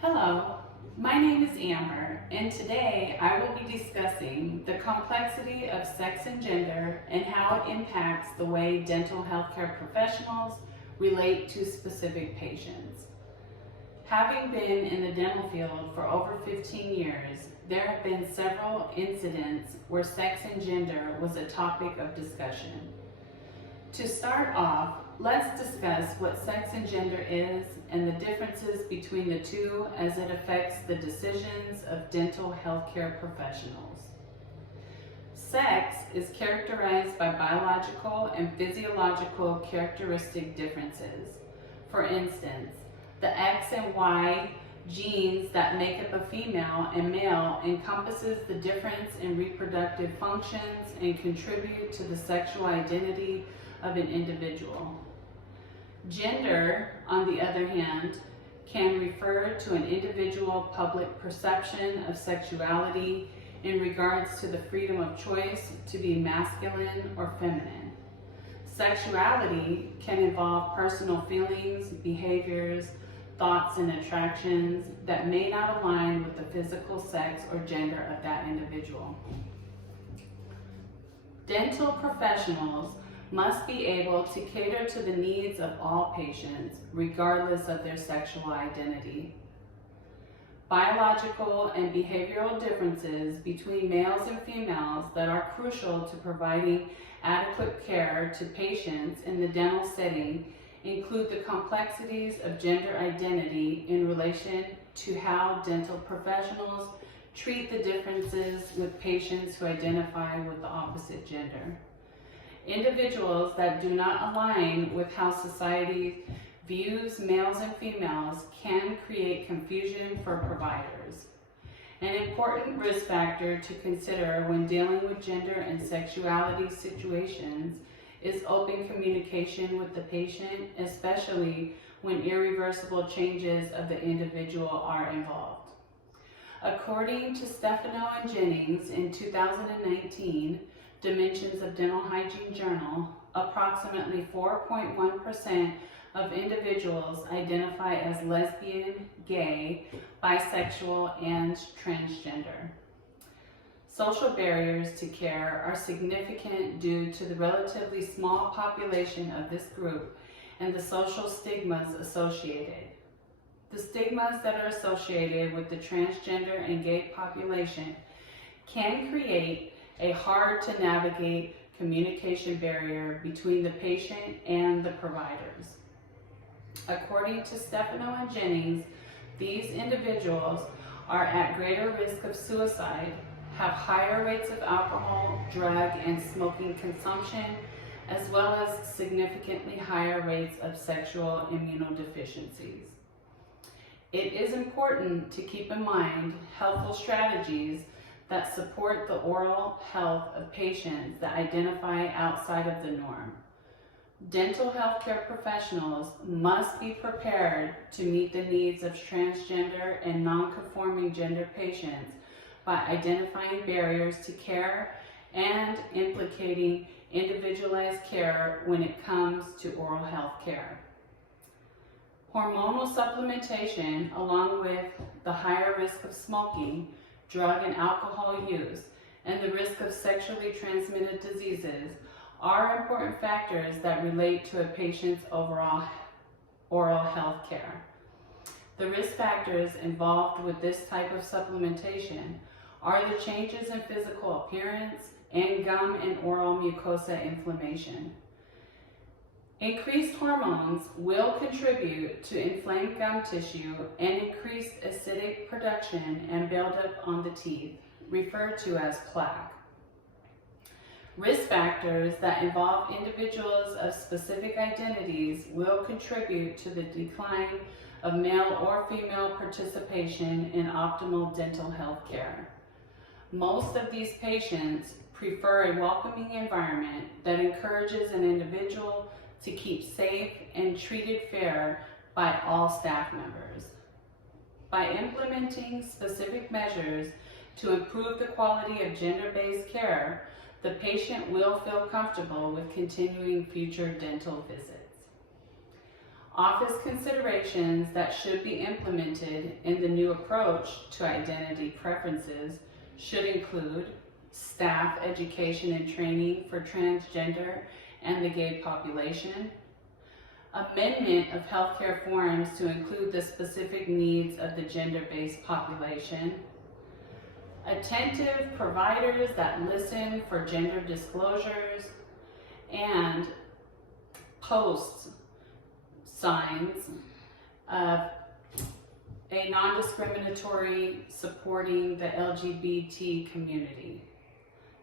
Hello, my name is Amber, and today I will be discussing the complexity of sex and gender and how it impacts the way dental healthcare professionals relate to specific patients. Having been in the dental field for over 15 years, there have been several incidents where sex and gender was a topic of discussion. To start off, let's discuss what sex and gender is and the differences between the two as it affects the decisions of dental healthcare professionals. Sex is characterized by biological and physiological characteristic differences. For instance, the X and Y genes that make up a female and male encompasses the difference in reproductive functions and contribute to the sexual identity of an individual. Gender, on the other hand, can refer to an individual public perception of sexuality in regards to the freedom of choice to be masculine or feminine. Sexuality can involve personal feelings, behaviors, thoughts, and attractions that may not align with the physical sex or gender of that individual. Dental professionals must be able to cater to the needs of all patients, regardless of their sexual identity. Biological and behavioral differences between males and females that are crucial to providing adequate care to patients in the dental setting include the complexities of gender identity in relation to how dental professionals treat the differences with patients who identify with the opposite gender. Individuals that do not align with how society views males and females can create confusion for providers. An important risk factor to consider when dealing with gender and sexuality situations is open communication with the patient, especially when irreversible changes of the individual are involved. According to Stefano and Jennings in 2019, Dimensions of Dental Hygiene Journal, approximately 4.1% of individuals identify as lesbian, gay, bisexual, and transgender. Social barriers to care are significant due to the relatively small population of this group and the social stigmas associated. The stigmas that are associated with the transgender and gay population can create a hard to navigate communication barrier between the patient and the providers. According to Stefano and Jennings, these individuals are at greater risk of suicide, have higher rates of alcohol, drug, and smoking consumption, as well as significantly higher rates of sexual immunodeficiencies. It is important to keep in mind helpful strategies that support the oral health of patients that identify outside of the norm. Dental healthcare professionals must be prepared to meet the needs of transgender and non-conforming gender patients by identifying barriers to care and implicating individualized care when it comes to oral health care. Hormonal supplementation, along with the higher risk of smoking, drug and alcohol use, and the risk of sexually transmitted diseases are important factors that relate to a patient's overall oral health care. The risk factors involved with this type of supplementation are the changes in physical appearance and gum and oral mucosa inflammation. Increased hormones will contribute to inflamed gum tissue and increased acidic production and buildup on the teeth, referred to as plaque. Risk factors that involve individuals of specific identities will contribute to the decline of male or female participation in optimal dental health care. Most of these patients prefer a welcoming environment that encourages an individual to keep safe and treated fair by all staff members. By implementing specific measures to improve the quality of gender-based care, the patient will feel comfortable with continuing future dental visits. Office considerations that should be implemented in the new approach to identity preferences should include staff education and training for transgender and the gay population, amendment of healthcare forms to include the specific needs of the gender-based population, attentive providers that listen for gender disclosures, and posts signs of a non-discriminatory supporting the LGBT community.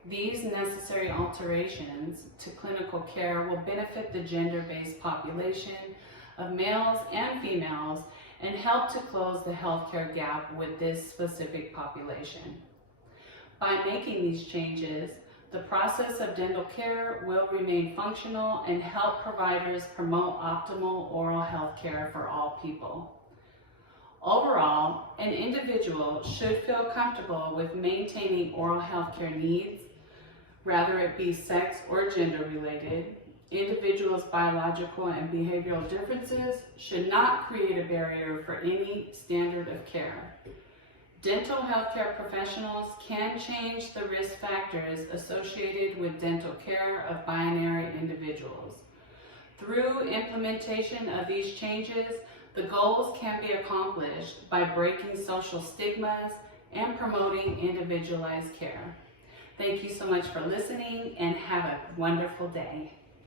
These necessary alterations to clinical care will benefit the gender-based population of males and females and help to close the healthcare gap with this specific population. By making these changes, the process of dental care will remain functional and help providers promote optimal oral health care for all people. Overall, an individual should feel comfortable with maintaining oral health care needs, whether it be sex or gender related. Individuals' biological and behavioral differences should not create a barrier for any standard of care. Dental healthcare professionals can change the risk factors associated with dental care of binary individuals. Through implementation of these changes, the goals can be accomplished by breaking social stigmas and promoting individualized care. Thank you so much for listening and have a wonderful day.